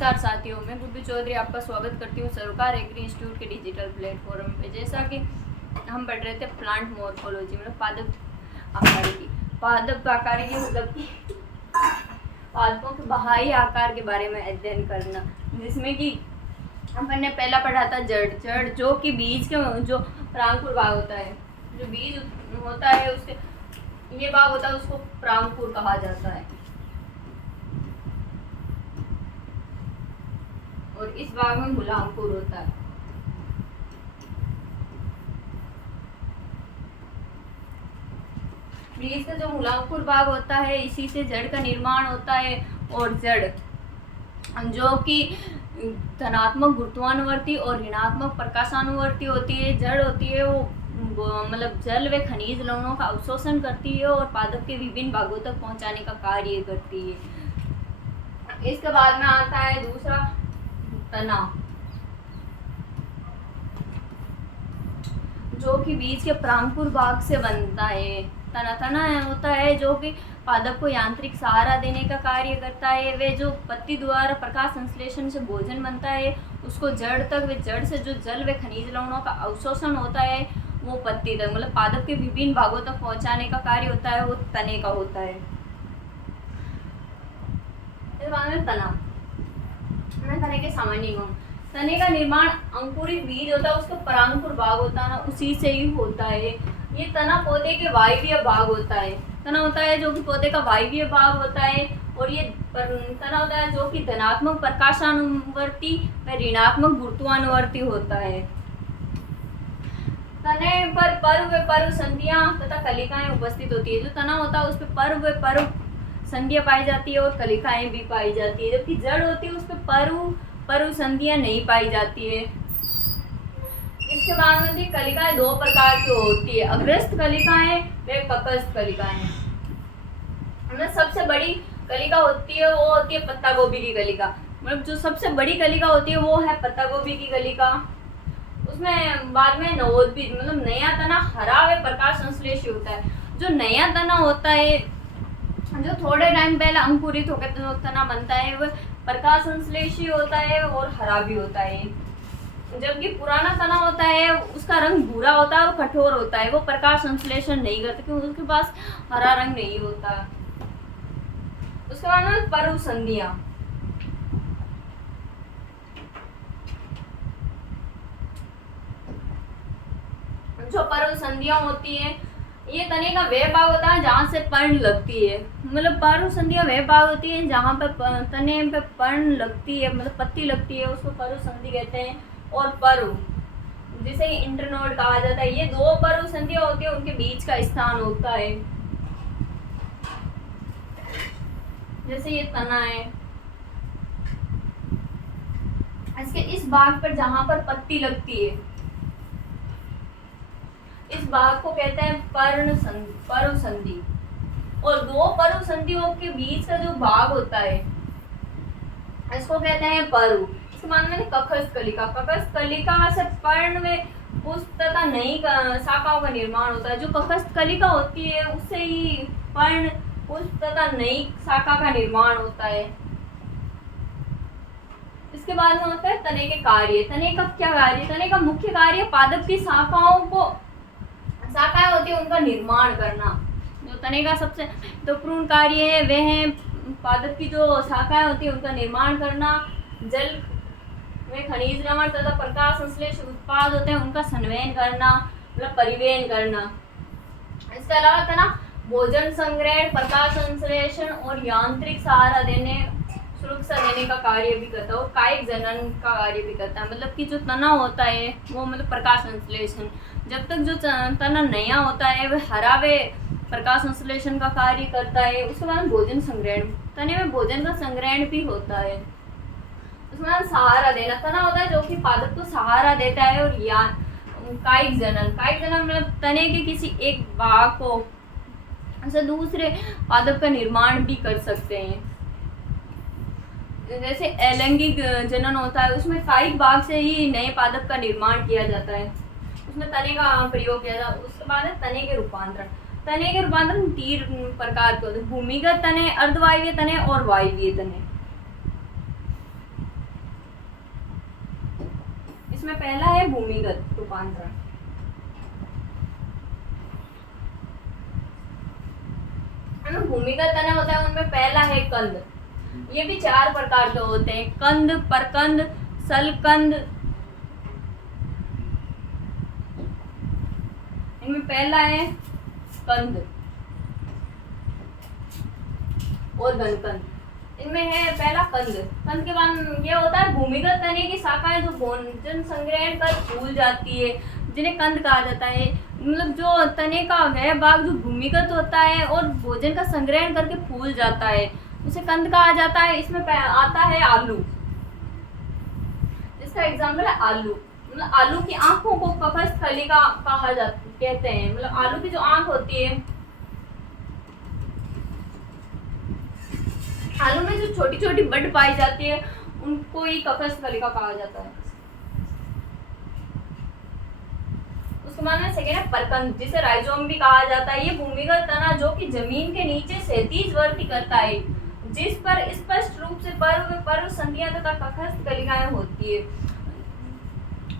नमस्कार साथियों, मैं गुड्डू चौधरी आपका स्वागत करती हूँ सरोकार एग्री इंस्टीट्यूट के डिजिटल प्लेटफॉर्म पे। जैसा कि हम पढ़ रहे थे प्लांट मॉर्फोलॉजी मतलब पादप आकारिकी मतलब पादपों के बाह्य आकार के बारे में अध्ययन करना, जिसमें कि अपन ने पहला पढ़ा था जड़ जो कि बीज के जो परांकुर भाग होता है, जो बीज होता है उसके ये भाग होता है उसको परांकुर कहा जाता है। और इस भाग में मूलांकुर होता है। बीज का जो मूलांकुर भाग होता है इसी से जड़ का निर्माण होता है। और जड़ जो कि धनात्मक गुरुत्वानुवर्ती और ऋणात्मक प्रकाशानुवर्ती होती है। जड़ होती है वो मतलब जल व खनिज लवणों का अवशोषण करती है और पादप के विभिन्न भागों तक पहुंचाने का कार्य करती है। इसके बाद में आता है दूसरा तना, जो कि बीज के परांकुर भाग से बनता है। तना होता है जो कि पादप को यांत्रिक सहारा देने का कार्य करता है। वे जो पत्ती द्वारा प्रकाश संश्लेषण से भोजन बनता है उसको जड़ तक, वे जड़ से जो जल व खनिज लवणों का अवशोषण होता है वो पत्ती तक मतलब पादप के विभिन्न भागों तक पहुंचाने का कार्य होता है, वो तने का होता है। तने के सामान्य गुण। तने का निर्माण अंकुरित बीज होता है, उसका परांकुर भाग होता है ना, उसी से ही होता है। ये तना पौधे के वायवीय भाग होता है। तना होता है जो कि पौधे का वायवीय भाग होता है। और ये तना होता है जो कि धनात्मक प्रकाशानुवर्ती व ऋणात्मक गुरुत्वानुवर्ती होता है। तने पर पर्व व पर्व संधियां तथा कलिकाएं उपस्थित होती है। जो तना होता है उस पर पर्व व पर्व संधियां पाई जाती है और कलिकाएं भी पाई जाती है। जबकि जड़ होती है उस पर पर्व संधियां नहीं पाई जाती है। इसके बाद में कलिकाएं दो प्रकार की होती है, अग्रस्थ कलिकाएं व ककस्थ कलिकाएं। मतलब सबसे बड़ी कलिका होती है वो होती है पत्ता गोभी की कलिका। मतलब जो सबसे बड़ी कलिका होती है वो है पत्ता गोभी की कलिका। उसमें बाद में नवोद्भिद मतलब नया तना हरा व प्रकाश संश्लेषी होता है। जो नया तना होता है जो थोड़े टाइम पहले अंकुरित होकर जो तना बनता है वह प्रकाश संश्लेषी होता है और हरा भी होता है। जबकि पुराना तना होता है उसका रंग भूरा होता है और कठोर होता है, वो प्रकाश संश्लेषण नहीं करता क्योंकि उसके पास हरा रंग नहीं होता। उसके बाद में पर्व संधियां। जो पर्व संधियां होती है ये तने का वह भाग होता है जहाँ से पर्ण लगती है। मतलब पर्व संधियां वह भाग होती है जहाँ पर तने पे पर्ण लगती है मतलब पत्ती लगती है, उसको पर्व संधि कहते हैं। और पर्व जिसे इंटरनोड कहा जाता है, ये दो पर्व संधियां होती है उनके बीच का स्थान होता है। जैसे ये तना है, इसके इस भाग पर जहाँ पर पत्ती लगती है इस भाग को कहते हैं पर्व संधि। और दो पर्व संधियों के बीच का जो भाग होता है इसको कहते हैं पर्व। इसके बाद में ककस्थ कलिका। ककस्थ कलिका से पर्ण में पुष्प तथा नई शाखाओं का निर्माण होता है। जो ककस्थ कलिका होती है उससे ही पर्ण, पुष्प तथा नई शाखा का निर्माण होता है। इसके बाद में होता है तने के कार्य। तने का क्या कार्य? तने का मुख्य कार्य पादप की शाखाएं होती है उनका निर्माण करना। जो तने का सबसे महत्वपूर्ण कार्य है वह है पादप की जो शाखाएं होती है उनका निर्माण करना, जल में खनिज लवण तथा प्रकाश संश्लेषित उत्पाद होते हैं उनका संवहन करना मतलब परिवहन करना। इसके अलावा तना भोजन संग्रहण, प्रकाश संश्लेषण और यांत्रिक सहारा देने, सुरक्षा देने का कार्य भी करता है और कायिक जनन का कार्य भी करता है। मतलब कि जो तना होता है वो मतलब प्रकाश संश्लेषण, जब तक जो तना नया होता है वह हरा व प्रकाश संश्लेषण का कार्य करता है। उसके बाद भोजन संग्रहण, तने में भोजन का संग्रहण भी होता है। उसके बाद सहारा देना, तना होता है जो कि पादप को सहारा देता है। और कायिक जनन मतलब तने के किसी एक भाग को ऐसे दूसरे पादप का निर्माण भी कर सकते हैं। जैसे अलैंगिक जनन होता है उसमें कायिक भाग से ही नए पादप का निर्माण किया जाता है, उसमें तने का प्रयोग किया जाता है। उसके बाद है तने के रूपांतरण। तने के रूपांतरण 3 प्रकार के होते हैं, भूमिगत तने, अर्धवायवीय तने और वायवीय तने। इसमें पहला है भूमिगत रूपांतरण। भूमिगत तना होता है उनमें पहला है कंद। ये भी 4 प्रकार के होते हैं, कंद, परकंद, सलकंद। इनमें पहला है कंद और घनकंद। इनमें है पहला कंद। कंद के बाद ये होता है भूमिगत तने की शाखाएं जो भोजन संग्रहण कर फूल जाती है, जिन्हें कंद कहा जाता है। मतलब जो तने का वह भाग जो भूमिगत होता है और भोजन का संग्रहण करके फूल जाता है, उसे कंद कहा जाता है। इसमें आता है आलू। इसका एग्जाम्पल है आलू। मतलब आलू की आंखों को कफस्थ कलिका कहा जाता कहते हैं। मतलब आलू की जो आंख होती है, आलू में जो छोटी छोटी बड पाई जाती है, उनको ही कफस्थ कलिका कहा जाता है। उसके बाद में सेकेंड है परकंद, जिसे राइजोम भी कहा जाता है। ये भूमिगत तना जो कि जमीन के नीचे क्षैतिज वर्ती करता है, जिस पर स्पष्ट रूप से पर्व संधियां तथा कफस्थ कलिकाएं होती है।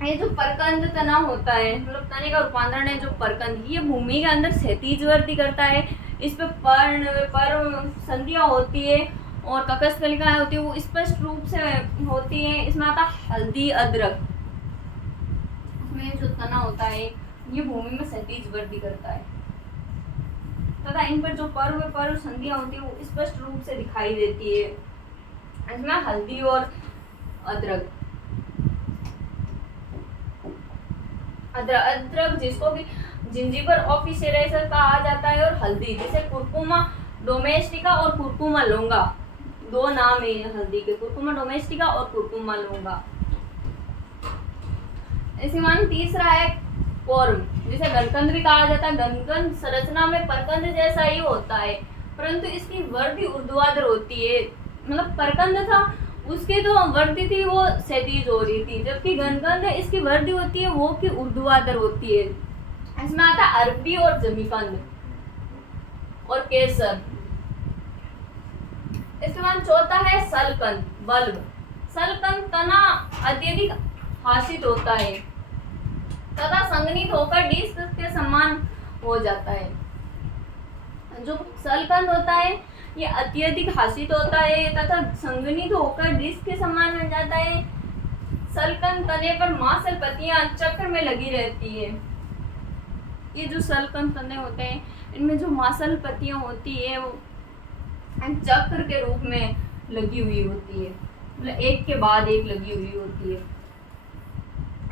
ये जो परकंद तना होता है, मतलब तने का रूपांतरण है जो परकंद, ये भूमि के अंदर क्षैतिज वर्ती करता है। इस पे पर्व संधियां होती है और ककस्थ कलिकाएं होती है, वो स्पष्ट रूप से होती है। इसमें आता हल्दी, अदरक। इसमें जो तना होता है ये भूमि में क्षैतिज वृद्धि करता है तथा इन पर जो पर्व संधियां होती है वो स्पष्ट रूप से दिखाई देती है। इसमें हल्दी और अदरक। अदरक जिसको कि जिंजीबर ऑफिसियरेस कहा जाता है, और हल्दी जिसे कुरकुमा डोमेस्टिका और कुरकुमा लोंगा, 2 नाम है हल्दी के, कुरकुमा डोमेस्टिका और कुरकुमा लोंगा। इसी मान तीसरा है कोर्म, जिसे घनकंद भी कहा जाता है। घनकंद संरचना में परकंद जैसा ही होता है, परंतु इसकी वृद्धि ऊर्ध्वाधर होती है। मतलब परकंद था, उसकी जो वृद्धि थी वो क्षैतिज हो रही थी, जबकि घनकंद है इसकी वृद्धि होती है वो की ऊर्ध्वाधर होती है। इसमें आता है अरबी और जमीकंद और केसर। इसके बाद चौथा है सलकंद, बल्ब। सलकंद तना अत्यधिक हासित होता है तथा संघनित होकर डिस्क के समान हो जाता है। जो सलकंद होता है ये अत्यधिक हासित होता है तथा संघनित होकर डिस्क के समान बन जाता है। सलकंद तने पर मांसल पत्तियां चक्र में लगी रहती है। ये जो सलकंद तने होते हैं इनमें जो मांसल पत्तियां होती है वो चक्र के रूप में लगी हुई होती है, मतलब एक के बाद एक लगी हुई होती है।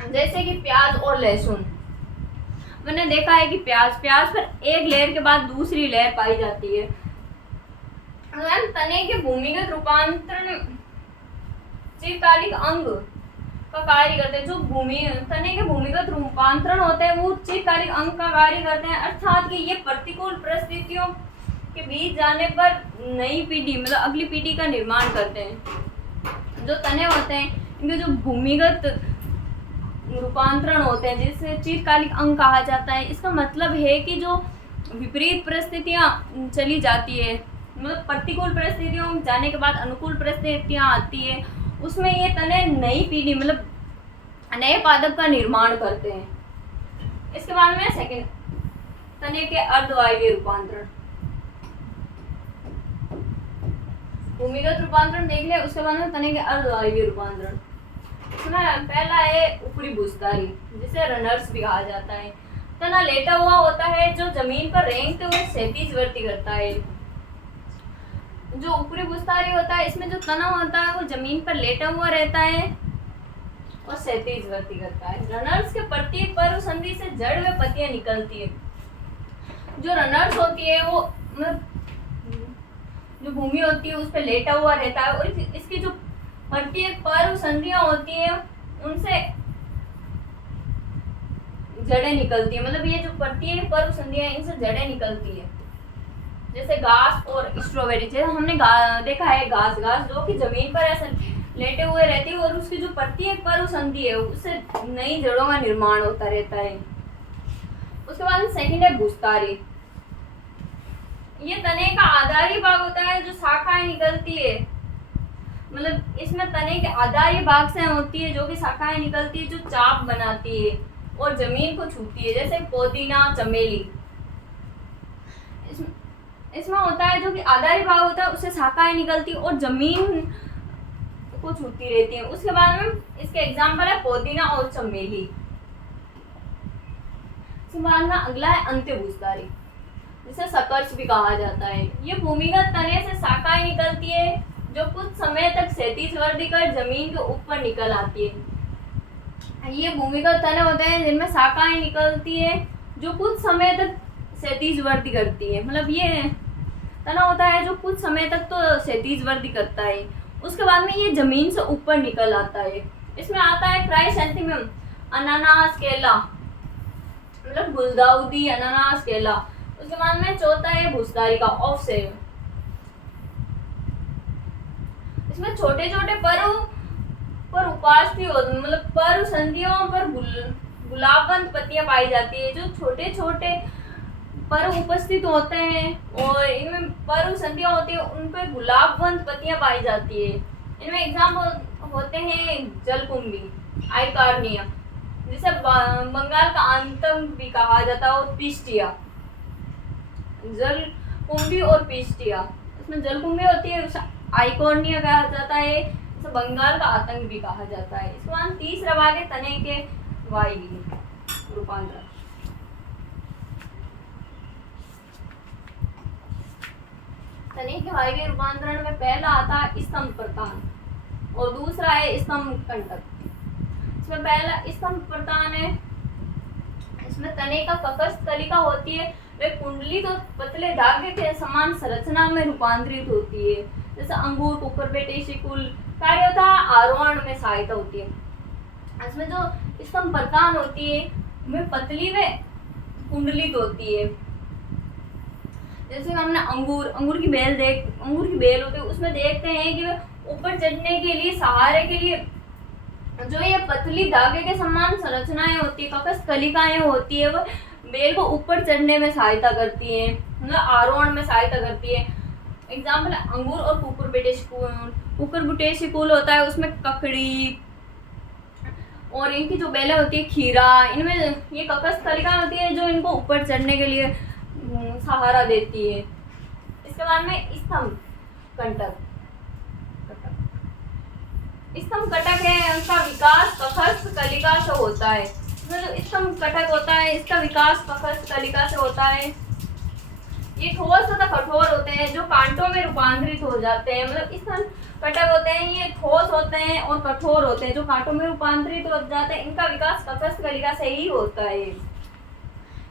जैसे कि प्याज और लहसुन। मैंने देखा है कि प्याज पर एक लेयर के बाद दूसरी लेयर पाई जाती है। तने के भूमिगत रूपांतरण चिरकालिक अंग का कार्य करते हैं। जो तने के भूमिगत रूपांतरण होते हैं वो चिरकालिक अंग का कार्य करते हैं, अर्थात कि ये प्रतिकूल परिस्थितियों के बीच जाने पर नई पीढ़ी मतलब अगली पीढ़ी का निर्माण करते हैं। जो तने होते हैं इनके जो भूमिगत रूपांतरण होते हैं जिसे चिरकालिक अंग कहा जाता है। इसका मतलब है कि जो विपरीत परिस्थितियां चली जाती है, मतलब प्रतिकूल परिस्थितियों में जाने के बाद अनुकूल परिस्थितियां आती है, उसमें ये तने नई पीढ़ी मतलब नए पादप का निर्माण करते हैं। इसके बाद में सेकंड तने के अर्धवायवीय रूपांतरण। भूमिगत रूपांतरण देख लिया, उसके बाद में तने के अर्धवायवीय रूपांतरण। इसमें पहला है ऊपरी भूस्तारी, जिसे रनर्स भी कहा जाता है। तना लेटा हुआ होता है जो जमीन पर रेंगते हुए क्षैतिज वृद्धि करता है। जो ऊपरी भूस्तारी होता है इसमें जो तना होता है वो जमीन पर लेटा हुआ रहता है और क्षैतिज वृद्धि करता है। रनर्स के प्रत्येक पर्व संधि से जड़ व पत्तियां निकलती है। जो रनर्स होती है वो जो भूमि होती है उस पर लेटा हुआ रहता है, और इसकी जो प्रत्येक पर्व संधियां होती है उनसे जड़ें निकलती है। मतलब ये जो प्रत्येक पर्व संधियां इनसे जड़ें निकलती है। जैसे घास और स्ट्रॉबेरी, जैसे हमने देखा है घास जो कि जमीन पर ऐसे लेटे हुए रहती है और उसकी जो प्रत्येक पर्व संधि है उससे नई जड़ों का निर्माण होता रहता है। उसके बाद सेकंड है भूस्तारी। ये तने का आधारी भाग होता है जो शाखाएं निकलती है मतलब इसमें तने के आधारी भाग से होती है जो कि शाखाएं निकलती है जो चाप बनाती है और जमीन को छूती है, जैसे पुदीना, चमेली। इसमें होता है जो कि आधारी भाग होता है उससे शाखाएं निकलती है और जमीन को छूती रहती है। उसके बाद में इसके एग्जाम्पल है पुदीना और चमेली। इसके बाद में अगला है अंत्यभूस्थारी, जिसे सकर्ष भी कहा जाता है। ये भूमिगत तने से शाखाएं निकलती है जो कुछ समय तक क्षैतिज वृद्धि कर जमीन के ऊपर निकल आती है। ये भूमिगत तने होते हैं जिनमें शाखाएं निकलती है जो कुछ समय तक क्षैतिज वृद्धि करती है। मतलब ये तना होता है जो कुछ समय तक तो क्षैतिज वृद्धि करता है, उसके बाद में ये जमीन से ऊपर निकल आता है। इसमें आता है क्राइसैंथेमम, अनानास, केला, मतलब गुलदाउदी, अनानास, केला। उसके बाद में चौथा है भूस्थारी का ऑफसेव। इसमें छोटे छोटे परु पर उपास्थि होते, मतलब परु संधियों पर गुलाबवंत पत्तियां पाई जाती है। जो छोटे छोटे परु उपस्थित होते हैं और इनमें परु संधियां होती है उन पर गुलाबवंत पत्तियां पाई जाती है। इनमें एग्जाम्पल होते हैं जलकुंभी, आइकार्निया, जिसे बंगाल का आतंक भी कहा जाता है, और पिस्टिया, जलकुंभी और पिस्टिया। इसमें जलकुंभी होती है उसे आइकोर्निया कहा जाता है, इसे बंगाल का आतंक भी कहा जाता है। इसके बाद तीसरा भाग है तने के वायवीय रूपांतरण। तने के वायवीय रूपांतरण में पहला आता है स्तंभ प्रतान और दूसरा है स्तंभ कंटक। इसमें पहला स्तंभ प्रतान है, इसमें तने का ककस तलिका होती है, वे कुंडली तो पतले धागे के समान संरचना में रूपांतरित होती है। जैसे अंगूर, कुकुरबिटेसिकुल कार्य होता है, आरोहण में सहायता होती है। इसमें जो स्तंभ प्रतान होती है वे पतली व कुंडलित होती है। जैसे हमने अंगूर की बेल होती है, उसमें देखते हैं कि ऊपर चढ़ने के लिए, सहारे के लिए जो ये पतली धागे के समान संरचनाएं होती है, ककस कलिकाएं होती है, वो बेल को ऊपर चढ़ने में सहायता करती है, मतलब आरोहण में सहायता करती है। एग्जाम्पल है अंगूर और कुकुरबिटेसिकुल। कुकुरबिटेसिकुल होता है उसमें ककड़ी, और इनकी जो बेलें होती है खीरा, इनमें ये ककस कलिका होती है जो इनको ऊपर चढ़ने के लिए सहारा देती है। इसके बाद में स्तंभ कंटक। स्तंभ कटक है, उसका विकास ककस कलिका से होता है। जो स्तंभ कटक होता है इसका विकास ककस कलिका से होता है। ये ठोस तथा कठोर होते हैं जो कांटों में रूपांतरित हो जाते हैं। मतलब स्तंभ कटक होते हैं, ये ठोस होते हैं और कठोर होते हैं जो कांटों में रूपांतरित हो जाते हैं। इनका विकास ककस कलिका से ही होता है।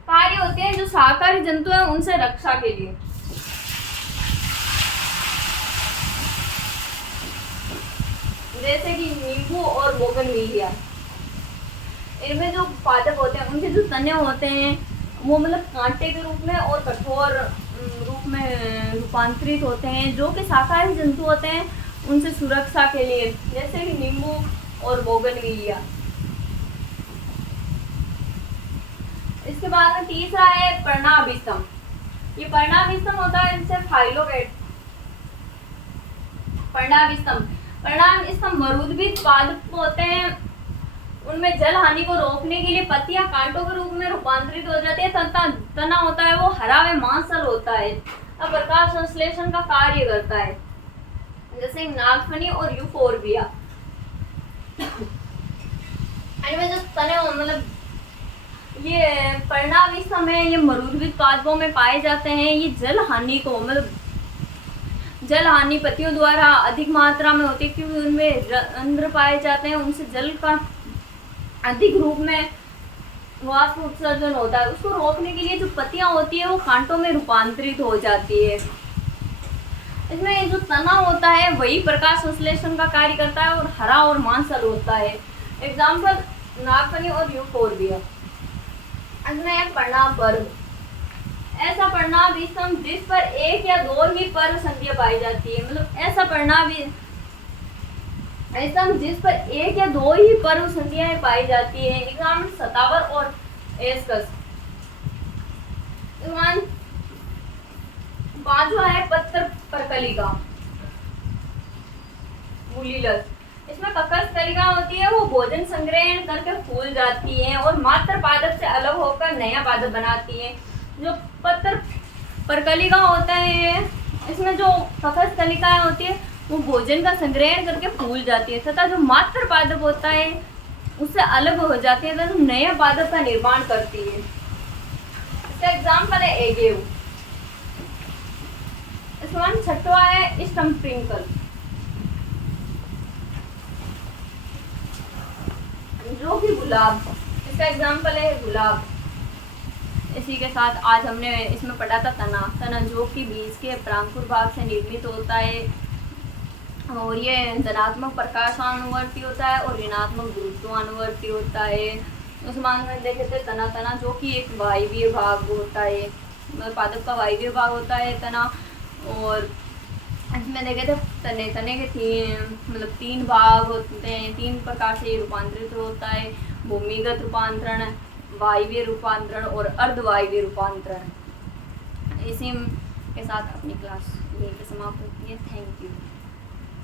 कार्य होते हैं जो शाकाहारी जंतु है उनसे रक्षा के लिए। जैसे कि नींबू और बोगनविलिया, इनमें जो पादप होते हैं उनके जो तने होते हैं वो मतलब कांटे के रूप में और कठोर रूप में रूपांतरित होते हैं जो कि शाकाहारी जंतु होते हैं उनसे सुरक्षा के लिए, जैसे कि नींबू और बोगनविलिया। इसके बाद में तीसरा है पर्णाभिस्तंभ। ये पर्णाभिस्तंभ होता है, इनसे फाइलोगेट। पर्णाभिस्तंभ मरुद्भिद पादप होते हैं, उनमें जल हानि को रोकने के लिए पत्तियां कांटों के रूप में रूपांतरित हो जाती है तथा तना होता है वो हरा व मांसल होता है, अब प्रकाश संश्लेषण का कार्य करता है, जैसे नागफनी और यूफोर्बिया। इनमें जो तने मतलब ये पर्णाभिस्तंभ है, ये मरुद्भिद पादपों में पाए जाते हैं। ये जल हानि को मतलब जल हानि पत्तियों द्वारा अधिक मात्रा में होती है क्योंकि उनमें रंध्र पाए जाते हैं, उनसे जल का अधिक रूप में वाष्प उत्सर्जन होता है। उसको रोकने के लिए जो पत्तियां होती है वो कांटों में रूपांतरित हो जाती है। इसमें जो तना होता है वही प्रकाश संश्लेषण का कार्य करता है और हरा और मांसल होता है। एग्जाम्पल नागफनी और यूफोर्बिया। इसमें पर्णाभ पर्व, ऐसा पर्णाभिस्तंभ जिस पर एक या दो ही पर्व संधियां पाई जाती है। मतलब ऐसा पर्णाभिस्तंभ जिस पर एक या दो ही पर्व संधियां पाई जाती है। एग्जाम्पल सतावर और एस्कस। पांचवा है पत्र परकलिका। फूलिलस। इसमें ककस कलिका होती है, वो भोजन संग्रहण करके फूल जाती है और मात्र पादप से अलग होकर नया पादप बनाती है। जो पत्र परकलिका होता है, इसमें जो ककस कलिका होती है वो भोजन का संग्रहण करके फूल जाती है, तथा जो मात्र पादप होता है उससे अलग हो जाती है तथा नया पादप का निर्माण करती है। इसका एग्जाम्पल है एगेव। इसका छठवा है स्टम्पिंकल, जो कि गुलाब। इसका एग्जाम्पल है गुलाब। इसी के साथ आज हमने इसमें पढ़ा था तना। तना जो कि बीज के परांकुर भाग से निर्मित होता है और ये धनात्मक प्रकाशानुवर्ती होता है और ऋणात्मक गुरुत्वानुवर्ती होता है। उस मान में देखे थे तना, तना जो कि एक वायवीय भाग होता है, मतलब पादप का वायवीय भाग होता है तना। और इसमें देखे थे तने, तने के मतलब 3 भाग होते हैं, 3 प्रकार से रूपांतरित होता है। भूमिगत रूपांतरण, वायवीय रूपांतरण और अर्धवायवीय रूपांतरण। इसी के साथ अपनी क्लास यहीं पे समाप्त होती है। Thank you.